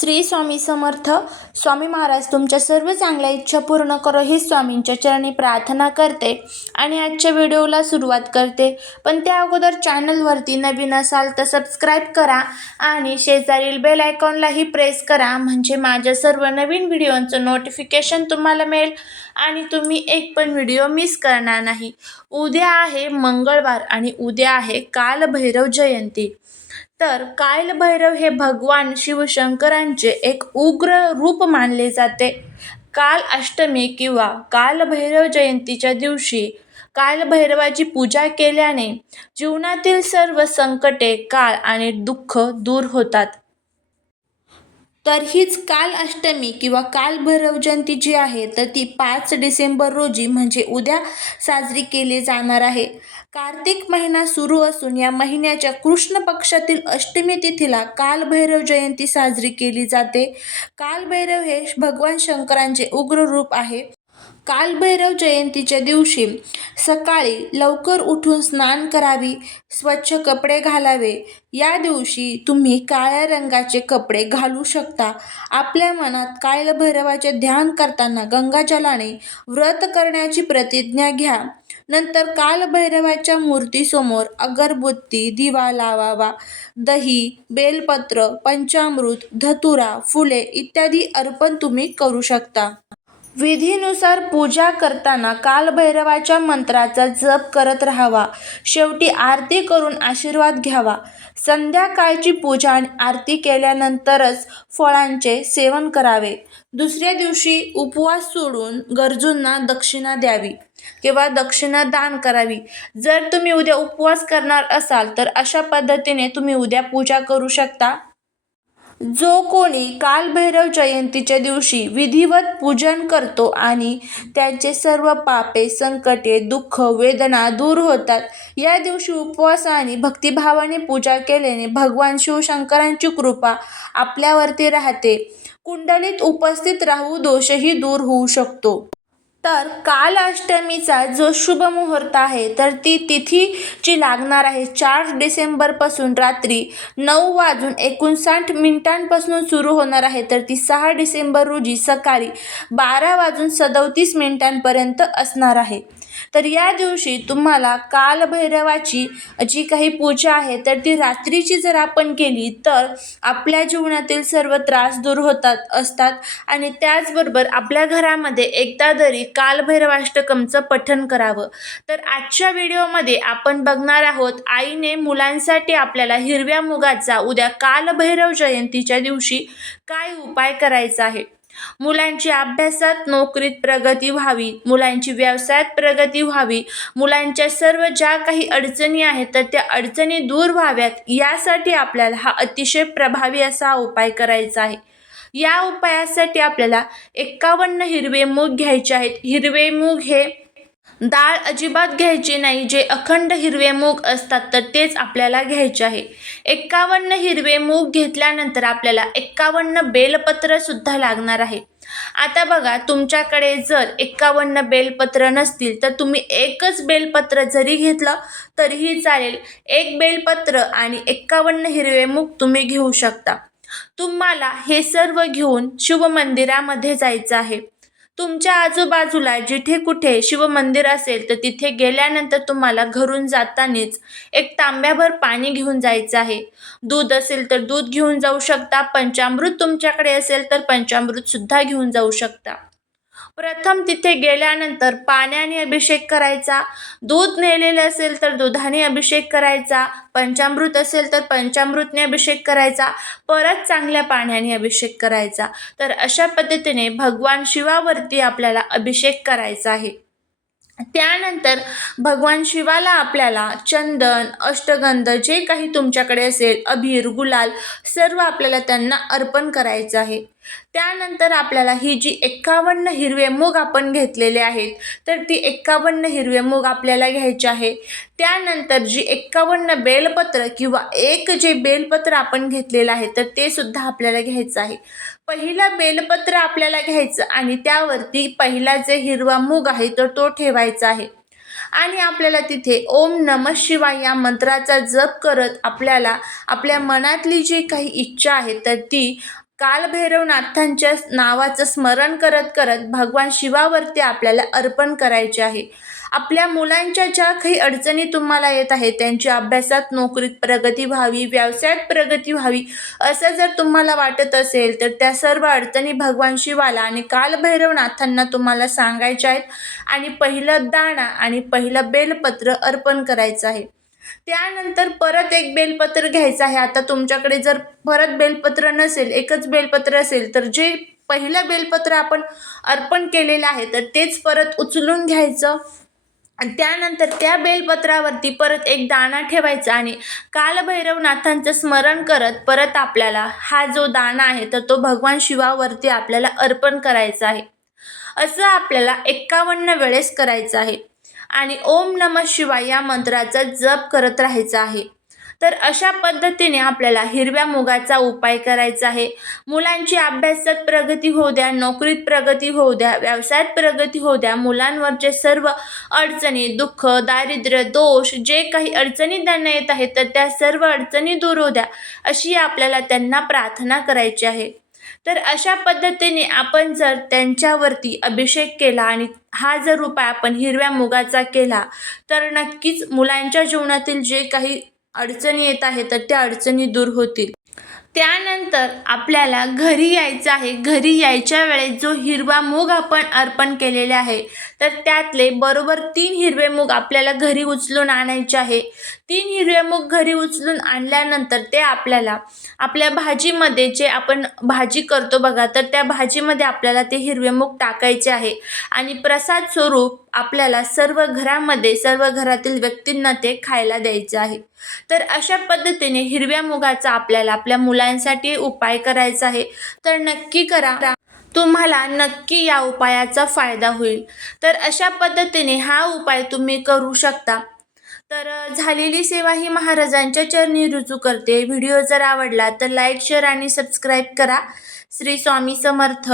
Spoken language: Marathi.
श्री स्वामी समर्थ. स्वामी महाराज तुमच्या सर्व चांगल्या इच्छा पूर्ण करो ही स्वामींच्या चरणी प्रार्थना करते आणि आजच्या व्हिडिओला सुरुवात करते. पण त्या अगोदर चॅनलवरती नवीन असाल तर सबस्क्राईब करा आणि शेजारील बेल आयकॉनलाही प्रेस करा, म्हणजे माझ्या सर्व नवीन व्हिडिओंचं नोटिफिकेशन तुम्हाला मिळेल आणि तुम्ही एक पण व्हिडिओ मिस करणार नाही. उद्या आहे मंगळवार आणि उद्या आहे कालभैरव जयंती. तर कालभैरव हे भगवान शिवशंकरांचे एक उग्र रूप मानले जाते. काल अष्टमी किंवा कालभैरव जयंतीच्या दिवशी कालभैरवाची पूजा केल्याने जीवनातील सर्व संकटे, काळ आणि दुःख दूर होतात. तर हीच काल अष्टमी किंवा कालभैरव जयंती जी आहे तर ती 5 डिसेंबर रोजी म्हणजे उद्या साजरी केली जाणार आहे. कार्तिक महिना सुरू असून या महिन्याच्या कृष्ण पक्षातील अष्टमी तिथीला कालभैरव जयंती साजरी केली जाते. कालभैरव हे भगवान शंकरांचे उग्र रूप आहे. कालभैरव जयंतीच्या दिवशी सकाळी लवकर उठून स्नान करावी, स्वच्छ कपडे घालावे. या दिवशी तुम्ही काळ्या रंगाचे कपडे घालू शकता. आपल्या मनात कालभैरवाचे ध्यान करताना गंगाजलाने व्रत करण्याची प्रतिज्ञा घ्या. नंतर कालभैरवाच्या मूर्तीसमोर अगरबत्ती, दिवा लावावा. दही, बेलपत्र, पंचामृत, धतुरा, फुले इत्यादी अर्पण तुम्ही करू शकता. विधीनुसार पूजा करताना कालभैरवाच्या मंत्राचा जप करत राहावा. शेवटी आरती करून आशीर्वाद घ्यावा. संध्याकाळची पूजा आणि आरती केल्यानंतरच फळांचे सेवन करावे. दुसऱ्या दिवशी उपवास सोडून गरजूंना दक्षिणा द्यावी किंवा दक्षिणा दान करावी. जर तुम्ही उद्या उपवास करणार असाल तर अशा पद्धतीने तुम्ही उद्या पूजा करू शकता. जो कोणी कालभैरव जयंतीच्या दिवशी विधिवत पूजन करतो आणि त्याचे सर्व पापे, संकटे, दुःख, वेदना दूर होतात. या दिवशी उपवास आणि भक्तिभावाने पूजा केल्याने भगवान शिवशंकरांची कृपा आपल्यावरती राहते. कुंडलीत उपस्थित राहू दोषही दूर होऊ शकतो. तर काल अष्टमीचा जो शुभ मुहूर्त आहे तर ती तिथी जी लागणार आहे 4 डिसेंबरपासून रात्री 9:59 सुरू होणार आहे. तर ती 6 डिसेंबर रोजी सकाळी 12:37 असणार आहे. तर या दिवशी तुम्हाला कालभैरवाची जी काही पूजा आहे तर ती रात्रीची जर आपण केली तर आपल्या जीवनातील सर्व त्रास दूर होतात असतात आणि त्याचबरोबर आपल्या घरामध्ये एकदा तरी कालभैरवाष्टकमचं पठण करावं. तर आजच्या व्हिडिओमध्ये आपण बघणार आहोत आईने मुलांसाठी आपल्याला हिरव्या मुगाचा उद्या कालभैरव जयंतीच्या दिवशी काय उपाय करायचा आहे. मुलांची अभ्यासात, नोकरीत प्रगती व्हावी, मुलांची व्यवसायात प्रगती व्हावी, मुलांच्या सर्व ज्या काही अडचणी आहेत तर त्या अडचणी दूर व्हाव्यात यासाठी आपल्याला हा अतिशय प्रभावी असा उपाय करायचा आहे. या उपायासाठी आपल्याला 51 हिरवे मूग घ्यायचे आहेत. हिरवे मूग हे डाळ अजिबात घ्यायची नाही, जे अखंड हिरवे मूग असतात तर तेच आपल्याला घ्यायचे आहे. 51 हिरवे मूग घेतल्यानंतर आपल्याला 51 बेलपत्र सुद्धा लागणार आहे. आता बघा, तुमच्याकडे जर 51 बेलपत्र नसतील तर तुम्ही एकच बेलपत्र जरी घेतलं तरीही चालेल. एक बेलपत्र आणि 51 हिरवे मूग तुम्ही घेऊ शकता. तुम्हाला हे सर्व घेऊन शिवमंदिरामध्ये जायचं आहे. तुमच्या आजूबाजूला जिथे कुठे शिवमंदिर असेल तर तिथे गेल्यानंतर तुम्हाला घरून जातानाच एक तांब्याभर पाणी घेऊन जायचं आहे. दूध असेल तर दूध घेऊन जाऊ शकता. पंचामृत तुमच्याकडे असेल तर पंचामृत सुद्धा घेऊन जाऊ शकता. प्रथम तिथे गेल्यानंतर पाण्याने अभिषेक करायचा. दूध नेलेले असेल तर दुधाने अभिषेक करायचा. पंचामृत असेल तर पंचामृतने अभिषेक करायचा. परत चांगल्या पाण्याने अभिषेक करायचा. तर अशा पद्धतीने भगवान शिवावरती आपल्याला अभिषेक करायचा आहे. त्यानंतर भगवान शिवाला आपल्याला चंदन, अष्टगंध जे काही तुमच्याकडे असेल, अबीर, गुलाल सर्व आपल्याला त्यांना अर्पण करायचं आहे. त्यानंतर आपल्याला ही जी 51 हिरवे मूग आपण घेतलेले आहेत तर ती 51 हिरवे मूग आपल्याला घ्यायचे आहे. त्यानंतर जी 51 बेलपत्र किंवा एक जे बेलपत्र आपण घेतलेलं आहे तर ते सुद्धा आपल्याला घ्यायचं आहे. पहिला बेलपत्र आपल्याला घ्यायचं आणि त्यावरती पहिला जे हिरवा मूग आहे तर तो ठेवायचा आहे आणि आपल्याला तिथे ओम नमः शिवाय या मंत्राचा जप करत आपल्याला आपल्या मनातली जी काही इच्छा आहे तर ती कालभैरवनाथांच्या नावाचं स्मरण करत करत भगवान शिवावरती आपल्याला अर्पण करायचे आहे. आपल्या मुलांच्या ज्या काही अडचणी तुम्हाला येत आहेत, त्यांची अभ्यासात, नोकरीत प्रगती व्हावी, व्यवसायात प्रगती व्हावी, असं जर तुम्हाला वाटत असेल, तर त्या सर्व अडचणी भगवान शिवाला आणि कालभैरवनाथांना तुम्हाला सांगायच्या आहेत आणि पहिलं दाणा आणि पहिलं बेलपत्र अर्पण करायचं आहे. त्यानंतर परत एक बेलपत्र घ्यायचं आहे. आता तुमच्याकडे जर परत बेलपत्र नसेल, एकच बेलपत्र असेल, तर जे पहिलं बेलपत्र आपण अर्पण केलेलं आहे, तर तेच परत उचलून घ्यायचं आणि त्यानंतर त्या बेलपत्रावरती परत एक दाणा ठेवायचा आणि कालभैरवनाथांचं स्मरण करत परत आपल्याला हा जो दाणा आहे, तर तो भगवान शिवावरती आपल्याला अर्पण करायचा आहे. असं आपल्याला 51 वेळेस करायचं आहे आणि ओम नमः शिवाय या मंत्राचा जप करत राहायचं आहे. तर अशा पद्धतीने आपल्याला हिरव्या मुगाचा उपाय करायचा आहे. मुलांची अभ्यासात प्रगती होऊ द्या, नोकरीत प्रगती होऊ द्या, व्यवसायात प्रगती होऊ द्या, मुलांवरचे सर्व अडचणी, दुःख, दारिद्र्य, दोष जे काही अडचणी त्यांना येत आहेत, तर त्या सर्व अडचणी दूर होऊ द्या, अशी आपल्याला त्यांना प्रार्थना करायची आहे. तर अशा पद्धतीने आपण जर त्यांच्यावरती अभिषेक केला आणि हा जर उपाय आपण हिरव्या मुगाचा केला, तर नक्कीच मुलांच्या जीवनातील जे काही अडचणी येत आहेत, तर त्या अडचणी दूर होतील. त्यानंतर आपल्याला घरी यायचं आहे. घरी यायच्या वेळेस जो हिरवा मूग आपण अर्पण केलेले आहे, तर त्यातले बरोबर 3 हिरवे मूग आपल्याला घरी उचलून आणायचे आहे. 3 हिरवे मूग घरी उचलून आणल्यानंतर ते आपल्याला आपल्या भाजीमध्ये, जे आपण भाजी करतो बघा, तर त्या भाजीमध्ये आपल्याला ते हिरवे मूग टाकायचे आहे आणि प्रसाद स्वरूप आपल्याला सर्व घरामध्ये, सर्व घरातील व्यक्तींना ते खायला द्यायचे आहे. तर अशा पद्धतीने हिरव्या मुगाचा आपल्याला आपल्या मुलांसाठी उपाय करायचा आहे. तर नक्की करा, तुम्हाला नक्की या उपायाचा फायदा होईल. तर अशा पद्धतीने हा उपाय तुम्ही करू शकता. तर झालेली सेवा ही महाराजांच्या चरणी रुजू करते. व्हिडिओ जर आवडला तर लाईक, शेअर आणि सबस्क्राईब करा. श्री स्वामी समर्थ.